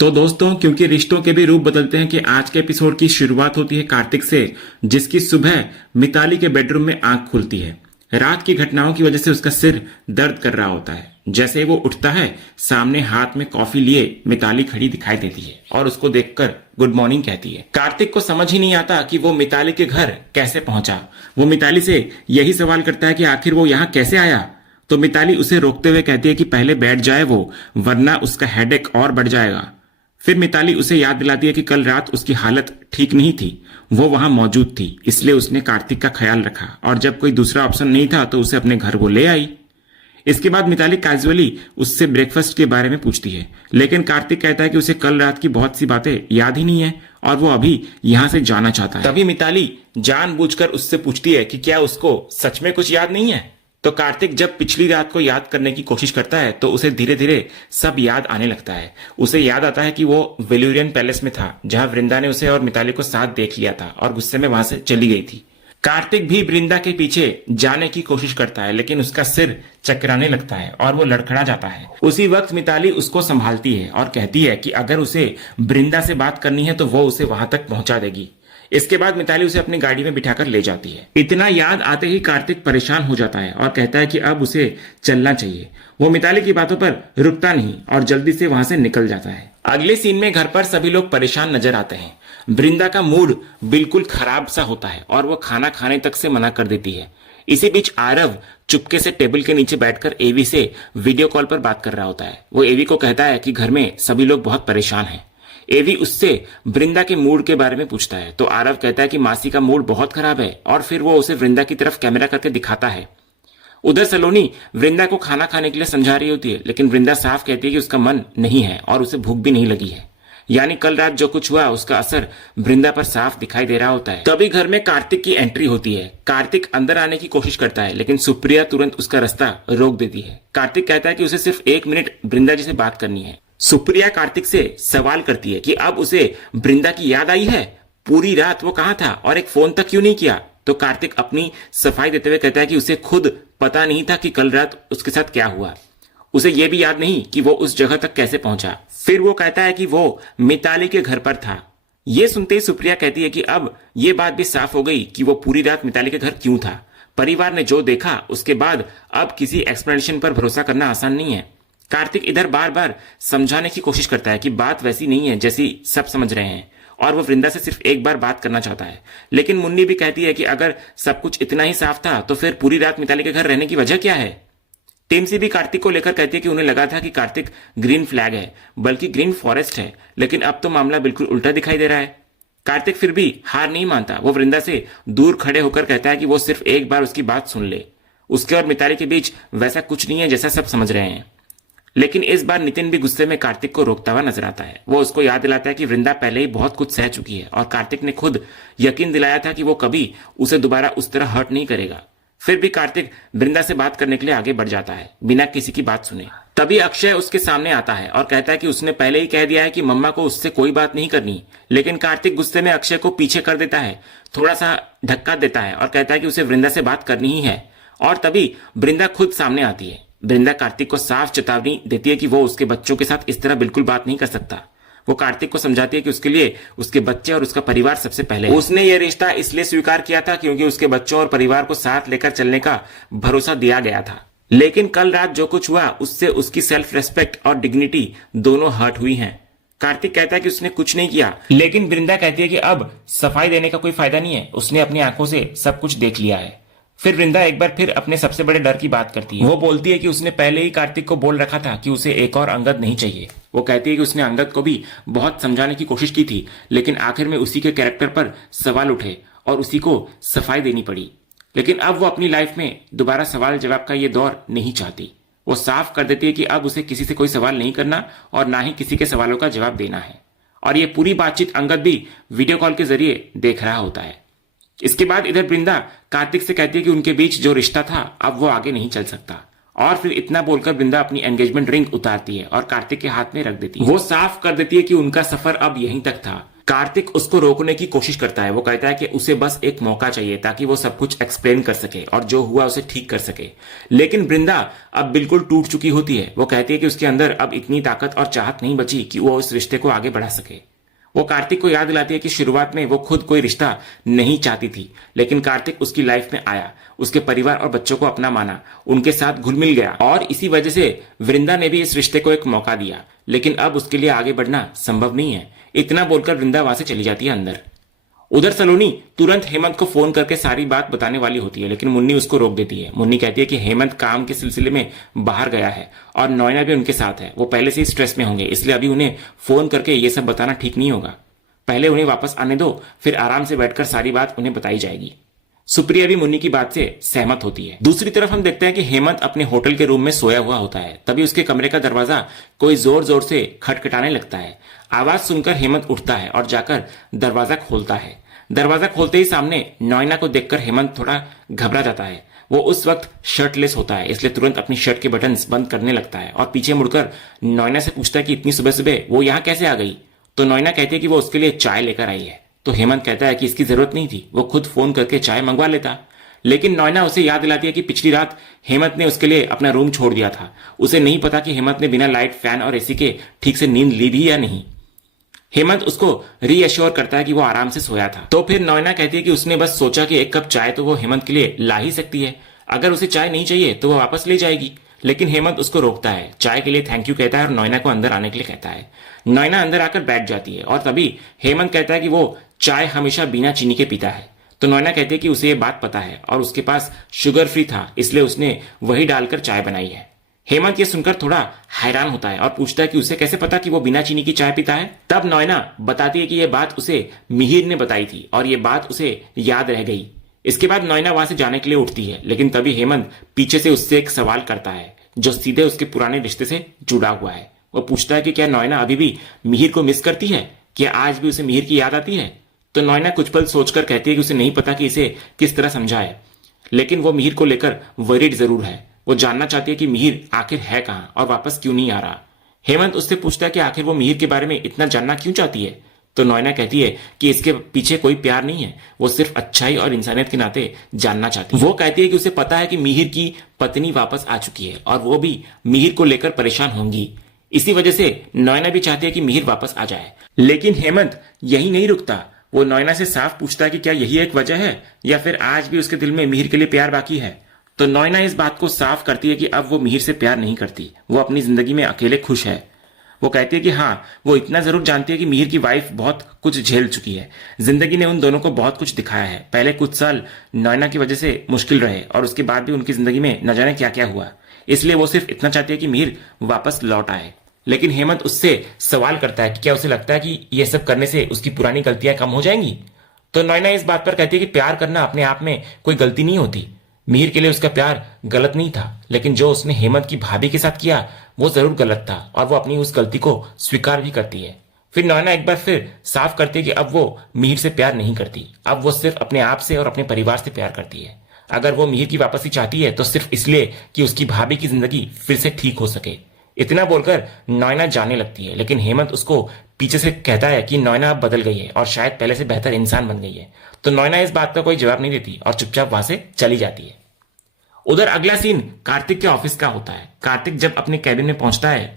तो दोस्तों, क्योंकि रिश्तों के भी रूप बदलते हैं कि आज के एपिसोड की शुरुआत होती है कार्तिक से, जिसकी सुबह मिताली के बेडरूम में आंख खुलती है। रात की घटनाओं की वजह से उसका सिर दर्द कर रहा होता है। जैसे ही वो उठता है, सामने हाथ में कॉफी लिए मिताली खड़ी दिखाई देती है और उसको देखकर गुड मॉर्निंग कहती है। कार्तिक को समझ ही नहीं आता कि वो मिताली के घर कैसे पहुंचा। वो मिताली से यही सवाल करता है कि आखिर वो यहाँ कैसे आया। तो मिताली उसे रोकते हुए कहती है कि पहले बैठ जाए वो, वरना उसका हेडेक और बढ़ जाएगा। फिर मिताली उसे याद दिलाती है कि कल रात उसकी हालत ठीक नहीं थी, वो वहां मौजूद थी, इसलिए उसने कार्तिक का ख्याल रखा और जब कोई दूसरा ऑप्शन नहीं था तो उसे अपने घर वो ले आई। इसके बाद मिताली कैजुअली उससे ब्रेकफास्ट के बारे में पूछती है, लेकिन कार्तिक कहता है कि उसे कल रात की बहुत सी बातें याद ही नहीं है और वो अभी यहां से जाना चाहता है। तभी मिताली जानबूझकर उससे पूछती है कि क्या उसको सच में कुछ याद नहीं है। तो कार्तिक जब पिछली रात को याद करने की कोशिश करता है तो उसे धीरे धीरे सब याद आने लगता है। उसे याद आता है कि वो वेल्यूरियन पैलेस में था, जहां वृंदा ने उसे और मिताली को साथ देख लिया था और गुस्से में वहां से चली गई थी। कार्तिक भी वृंदा के पीछे जाने की कोशिश करता है, लेकिन उसका सिर चकराने लगता है और वो लड़खड़ा जाता है। उसी वक्त मिताली उसको संभालती है और कहती है कि अगर उसे वृंदा से बात करनी है तो वो उसे वहां तक पहुंचा देगी। इसके बाद मिताली उसे अपनी गाड़ी में बिठाकर ले जाती है। इतना याद आते ही कार्तिक परेशान हो जाता है और कहता है कि अब उसे चलना चाहिए। वो मिताली की बातों पर रुकता नहीं और जल्दी से वहां से निकल जाता है। अगले सीन में घर पर सभी लोग परेशान नजर आते हैं। वृंदा का मूड बिल्कुल खराब सा होता है और वो खाना खाने तक से मना कर देती है। इसी बीच आरव चुपके से टेबल के नीचे बैठकर एवी से वीडियो कॉल पर बात कर रहा होता है। वो एवी को कहता है कि घर में सभी लोग बहुत परेशान हैं। एवी उससे वृंदा के मूड के बारे में पूछता है तो आरव कहता है कि मासी का मूड बहुत खराब है और फिर वो उसे वृंदा की तरफ कैमरा करके दिखाता है। उधर सलोनी वृंदा को खाना खाने के लिए समझा रही होती है, लेकिन वृंदा साफ कहती है कि उसका मन नहीं है और उसे भूख भी नहीं लगी है। यानी कल रात जो कुछ हुआ उसका असर वृंदा पर साफ दिखाई दे रहा होता है। तभी घर में कार्तिक की एंट्री होती है। कार्तिक अंदर आने की कोशिश करता है, लेकिन सुप्रिया तुरंत उसका रास्ता रोक देती है। कार्तिक कहता है कि उसे सिर्फ 1 मिनट वृंदा जी से बात करनी है। सुप्रिया कार्तिक से सवाल करती है कि अब उसे वृंदा की याद आई है, पूरी रात वो कहां था और एक फोन तक क्यों नहीं किया। तो कार्तिक अपनी सफाई देते हुए कहता है कि उसे खुद पता नहीं था कि कल रात उसके साथ क्या हुआ। उसे यह भी याद नहीं कि वो उस जगह तक कैसे पहुंचा। फिर वो कहता है कि वो मिताली के घर पर था। ये सुनते ही सुप्रिया कहती है कि अब ये बात भी साफ हो गई कि वो पूरी रात मिताली के घर क्यों था। परिवार ने जो देखा उसके बाद अब किसी एक्सप्लेनेशन पर भरोसा करना आसान नहीं है। कार्तिक इधर बार बार समझाने की कोशिश करता है कि बात वैसी नहीं है जैसी सब समझ रहे हैं और वो वृंदा से सिर्फ एक बार बात करना चाहता है। लेकिन मुन्नी भी कहती है कि अगर सब कुछ इतना ही साफ था तो फिर पूरी रात मिताली के घर रहने की वजह क्या है। टिम्सी भी कार्तिक को लेकर कहती है कि उन्हें लगा था कि कार्तिक ग्रीन फ्लैग है, बल्कि ग्रीन फॉरेस्ट है, लेकिन अब तो मामला बिल्कुल उल्टा दिखाई दे रहा है। कार्तिक फिर भी हार नहीं मानता। वो वृंदा से दूर खड़े होकर कहता है कि वो सिर्फ एक बार उसकी बात सुन ले। उसके और मिताली के बीच वैसा कुछ नहीं है जैसा सब समझ रहे हैं। लेकिन इस बार नितिन भी गुस्से में कार्तिक को रोकता हुआ नजर आता है। वो उसको याद दिलाता है कि वृंदा पहले ही बहुत कुछ सह चुकी है और कार्तिक ने खुद यकीन दिलाया था कि वो कभी उसे दोबारा उस तरह हर्ट नहीं करेगा। फिर भी कार्तिक वृंदा से बात करने के लिए आगे बढ़ जाता है बिना किसी की बात सुने। तभी अक्षय उसके सामने आता है और कहता है कि उसने पहले ही कह दिया है कि मम्मा को उससे कोई बात नहीं करनी। लेकिन कार्तिक गुस्से में अक्षय को पीछे कर देता है, थोड़ा सा धक्का देता है और कहता है कि उसे वृंदा से बात करनी ही है। और तभी वृंदा खुद सामने आती है। वृंदा कार्तिक को साफ चेतावनी देती है कि वो उसके बच्चों के साथ इस तरह बिल्कुल बात नहीं कर सकता। वो कार्तिक को समझाती है कि उसके लिए उसके बच्चे और उसका परिवार सबसे पहले है। उसने ये रिश्ता इसलिए स्वीकार किया था क्योंकि उसके बच्चों और परिवार को साथ लेकर चलने का भरोसा दिया गया था। लेकिन कल रात जो कुछ हुआ उससे उसकी सेल्फ रेस्पेक्ट और डिग्निटी दोनों हर्ट हुई हैं। कार्तिक कहता है कि उसने कुछ नहीं किया, लेकिन वृंदा कहती है कि अब सफाई देने का कोई फायदा नहीं है, उसने अपनी आंखों से सब कुछ देख लिया है। फिर वृंदा एक बार फिर अपने सबसे बड़े डर की बात करती है। वो बोलती है कि उसने पहले ही कार्तिक को बोल रखा था कि उसे एक और अंगद नहीं चाहिए। वो कहती है कि उसने अंगद को भी बहुत समझाने की कोशिश की थी, लेकिन आखिर में उसी के कैरेक्टर पर सवाल उठे और उसी को सफाई देनी पड़ी। लेकिन अब वो अपनी लाइफ में दोबारा सवाल जवाब का ये दौर नहीं चाहती। वो साफ कर देती है कि अब उसे किसी से कोई सवाल नहीं करना और ना ही किसी के सवालों का जवाब देना है। और ये पूरी बातचीत अंगद भी वीडियो कॉल के जरिए देख रहा होता है। इसके बाद इधर वृंदा कार्तिक से कहती है कि उनके बीच जो रिश्ता था अब वो आगे नहीं चल सकता। और फिर इतना बोलकर वृंदा अपनी एंगेजमेंट रिंग उतारती है और कार्तिक के हाथ में रख देती है। वो साफ कर देती है कि उनका सफर अब यहीं तक था। कार्तिक उसको रोकने की कोशिश करता है। वो कहता है कि उसे बस एक मौका चाहिए ताकि वो सब कुछ एक्सप्लेन कर सके और जो हुआ उसे ठीक कर सके। लेकिन वृंदा अब बिल्कुल टूट चुकी होती है। वो कहती है कि उसके अंदर अब इतनी ताकत और चाहत नहीं बची कि वो उस रिश्ते को आगे बढ़ा सके। वो कार्तिक को याद दिलाती है कि शुरुआत में वो खुद कोई रिश्ता नहीं चाहती थी, लेकिन कार्तिक उसकी लाइफ में आया, उसके परिवार और बच्चों को अपना माना, उनके साथ घुल मिल गया और इसी वजह से वृंदा ने भी इस रिश्ते को एक मौका दिया। लेकिन अब उसके लिए आगे बढ़ना संभव नहीं है। इतना बोलकर वृंदा वहां से चली जाती है अंदर। उधर सलोनी तुरंत हेमंत को फोन करके सारी बात बताने वाली होती है, लेकिन मुन्नी उसको रोक देती है। मुन्नी कहती है कि हेमंत काम के सिलसिले में बाहर गया है और नोएना भी उनके साथ है। वो पहले से ही स्ट्रेस में होंगे, इसलिए अभी उन्हें फोन करके ये सब बताना ठीक नहीं होगा। पहले उन्हें वापस आने दो, फिर आराम से बैठकर सारी बात उन्हें बताई जाएगी। सुप्रिया भी मुन्नी की बात से सहमत होती है। दूसरी तरफ हम देखते हैं कि हेमंत अपने होटल के रूम में सोया हुआ होता है। तभी उसके कमरे का दरवाजा कोई जोर जोर से खटखटाने लगता है। आवाज सुनकर हेमंत उठता है और जाकर दरवाजा खोलता है। दरवाजा खोलते ही सामने नोएना को देखकर हेमंत थोड़ा घबरा जाता है। वो उस वक्त शर्टलेस होता है, इसलिए तुरंत अपनी शर्ट के बटन्स बंद करने लगता है और पीछे मुड़कर नोएना से पूछता है कि इतनी सुबह सुबह वो यहाँ कैसे आ गई। तो नोएना कहती है कि वो उसके लिए चाय लेकर आई है। तो हेमंत कहता है कि इसकी जरूरत नहीं थी, वो खुद फोन करके चाय मंगवा लेता। लेकिन नोएना उसे याद दिलाती है कि पिछली रात हेमंत ने उसके लिए अपना रूम छोड़ दिया था। उसे नहीं पता कि हेमंत ने बिना लाइट, फैन और एसी के ठीक से नींद ली भी या नहीं। हेमंत उसको रीअश्योर करता है कि वो आराम से सोया था। तो फिर नोएना कहती है कि उसने बस सोचा कि एक कप चाय तो वो हेमंत के लिए ला ही सकती है। अगर उसे चाय नहीं चाहिए तो वो वापस ले जाएगी। लेकिन हेमंत उसको रोकता है, चाय के लिए थैंक यू कहता है और नोएना को अंदर आने के लिए कहता है। नोएना अंदर आकर बैठ जाती है और तभी हेमंत कहता है कि वो चाय हमेशा बिना चीनी के पीता है। तो नोएना कहती है कि उसे ये बात पता है और उसके पास शुगर फ्री था, इसलिए उसने वही डालकर चाय बनाई है। हेमंत ये सुनकर थोड़ा हैरान होता है और पूछता है कि उसे कैसे पता कि वो बिना चीनी की चाय पीता है। तब नोएना बताती है कि यह बात उसे मिहिर ने बताई थी और ये बात उसे याद रह गई। इसके बाद नोएना वहां से जाने के लिए उठती है, लेकिन तभी हेमंत पीछे से उससे एक सवाल करता है जो सीधे उसके पुराने रिश्ते से जुड़ा हुआ है। वो पूछता है कि क्या नोएना अभी भी मिहिर को मिस करती है, क्या आज भी उसे मिहिर की याद आती है। तो नोएना कुछ पल सोचकर कहती है कि उसे नहीं पता कि इसे किस तरह समझाए, लेकिन वो मिहिर को लेकर वरीड जरूर है। वो जानना चाहती है कि मिहिर आखिर है कहां और वापस क्यों नहीं आ रहा। हेमंत उससे पूछता है कि आखिर वो मिहिर के बारे में इतना जानना क्यों चाहती है। तो नोएना कहती है कि इसके पीछे कोई प्यार नहीं है, वो सिर्फ अच्छाई और इंसानियत के नाते जानना चाहती है। वो कहती है कि उसे पता है कि मिहिर की पत्नी वापस आ चुकी है और वो भी मिहिर को लेकर परेशान होंगी। इसी वजह से नोएना भी चाहती है कि मिहिर वापस आ जाए। लेकिन हेमंत यही नहीं रुकता। वो नोएना से साफ पूछता है कि क्या यही एक वजह है या फिर आज भी उसके दिल में मिहिर के लिए प्यार बाकी है। तो नोएना इस बात को साफ करती है कि अब वो मिहिर से प्यार नहीं करती, वो अपनी जिंदगी में अकेले खुश है। वो कहती है कि हाँ, वो इतना जरूर जानती है कि मिहिर की वाइफ बहुत कुछ झेल चुकी है। जिंदगी ने उन दोनों को बहुत कुछ दिखाया है। पहले कुछ साल नोएना की वजह से मुश्किल रहे और उसके बाद भी उनकी जिंदगी में न जाने क्या क्या हुआ। इसलिए वो सिर्फ इतना चाहती है कि मिहिर वापस लौट आए। लेकिन हेमंत उससे सवाल करता है कि क्या उसे लगता है कि यह सब करने से उसकी पुरानी गलतियां कम हो जाएंगी। तो नोएना इस बात पर कहती है कि प्यार करना अपने आप में कोई गलती नहीं होती। मिहिर के लिए उसका प्यार गलत नहीं था, लेकिन जो उसने हेमंत की भाभी के साथ किया वो जरूर गलत था और वो अपनी उस गलती को स्वीकार भी करती है। फिर नोएना एक बार फिर साफ करती है कि अब वो मिहिर से प्यार नहीं करती, अब वो सिर्फ अपने आप से और अपने परिवार से प्यार करती है। अगर वो मिहिर की वापसी चाहती है तो सिर्फ इसलिए कि उसकी भाभी की जिंदगी फिर से ठीक हो सके। इतना बोलकर नोएना जाने लगती है, लेकिन हेमंत उसको पीछे से कहता है कि नोएना अब बदल गई है और शायद पहले से बेहतर इंसान बन गई है। तो नोएना इस बात का कोई जवाब नहीं देती और चुपचाप वहां से चली जाती है। उधर अगला सीन कार्तिक के ऑफिस का होता है। कार्तिक जब अपने कैबिन में पहुंचता है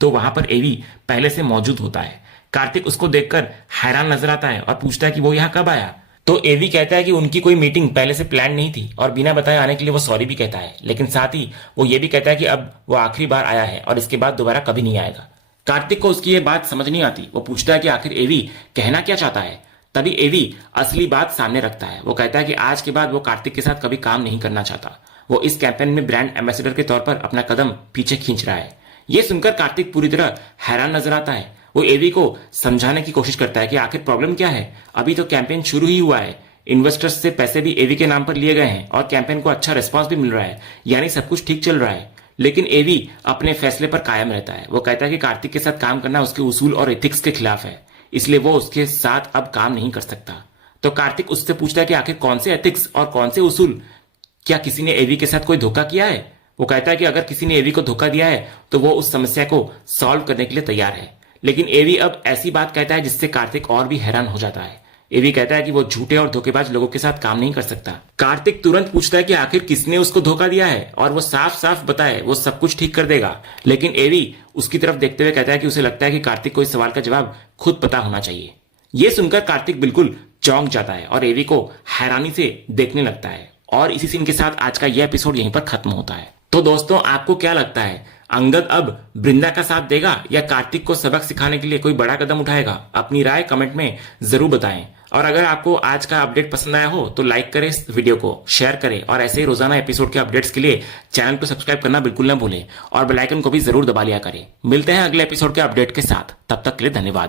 तो वहां पर एवी पहले से मौजूद होता है। कार्तिक उसको देखकर हैरान नजर आता है और पूछता है कि वो यहाँ कब आया। तो एवी कहता है कि उनकी कोई मीटिंग पहले से प्लान नहीं थी और बिना बताए आने के लिए वो सॉरी भी कहता है, लेकिन साथ ही वो ये भी कहता है कि अब वो आखिरी बार आया है और इसके बाद दोबारा कभी नहीं आएगा। कार्तिक को उसकी ये बात समझ नहीं आती। वो पूछता है कि आखिर एवी कहना क्या चाहता है। तभी एवी असली बात सामने रखता है। वो कहता है कि आज के बाद वो कार्तिक के साथ कभी काम नहीं करना चाहता। वो इस कैंपेन में ब्रांड एम्बेसडर के तौर पर अपना कदम पीछे खींच रहा है। ये सुनकर कार्तिक पूरी तरह हैरान नजर आता है। वो एवी को समझाने की कोशिश करता है कि आखिर प्रॉब्लम क्या है। अभी तो कैंपेन शुरू ही हुआ है, इन्वेस्टर्स से पैसे भी एवी के नाम पर लिए गए हैं और कैंपेन को अच्छा रिस्पांस भी मिल रहा है, यानी सब कुछ ठीक चल रहा है। लेकिन एवी अपने फैसले पर कायम रहता है। वो कहता है कि कार्तिक के साथ काम करना उसके उसूल और एथिक्स के खिलाफ है, इसलिए वो उसके साथ अब काम नहीं कर सकता। तो कार्तिक उससे पूछता है कि आखिर कौन से एथिक्स और कौन से उसूल, क्या किसी ने एवी के साथ कोई धोखा किया है। वो कहता है कि अगर किसी ने एवी को धोखा दिया है तो वो उस समस्या को सॉल्व करने के लिए तैयार है, लेकिन एवी अब ऐसी बात कहता है जिससे कार्तिक और भी हैरान हो जाता है। एवी कहता है कि वो झूठे और धोखेबाज लोगों के साथ काम नहीं कर सकता। कार्तिक तुरंत पूछता है कि आखिर किसने उसको धोखा दिया है और वो साफ साफ बताए, वो सब कुछ ठीक कर देगा। लेकिन एवी उसकी तरफ देखते हुए कहता है कि उसे लगता है कि कार्तिक को इस सवाल का जवाब खुद पता होना चाहिए। ये सुनकर कार्तिक बिल्कुल चौंक जाता है और एवी को हैरानी से देखने लगता है। और इसी सीन के साथ आज का यह एपिसोड यहीं पर खत्म होता है। तो दोस्तों, आपको क्या लगता है, अंगद अब बृंदा का साथ देगा या कार्तिक को सबक सिखाने के लिए कोई बड़ा कदम उठाएगा? अपनी राय कमेंट में जरूर बताएं। और अगर आपको आज का अपडेट पसंद आया हो तो लाइक करें इस वीडियो को, शेयर करें और ऐसे ही रोजाना एपिसोड के अपडेट्स के लिए चैनल को सब्सक्राइब करना बिल्कुल ना भूलें और बेल आइकन को भी जरूर दबा लिया करें। मिलते हैं अगले एपिसोड के अपडेट के साथ, तब तक के लिए धन्यवाद।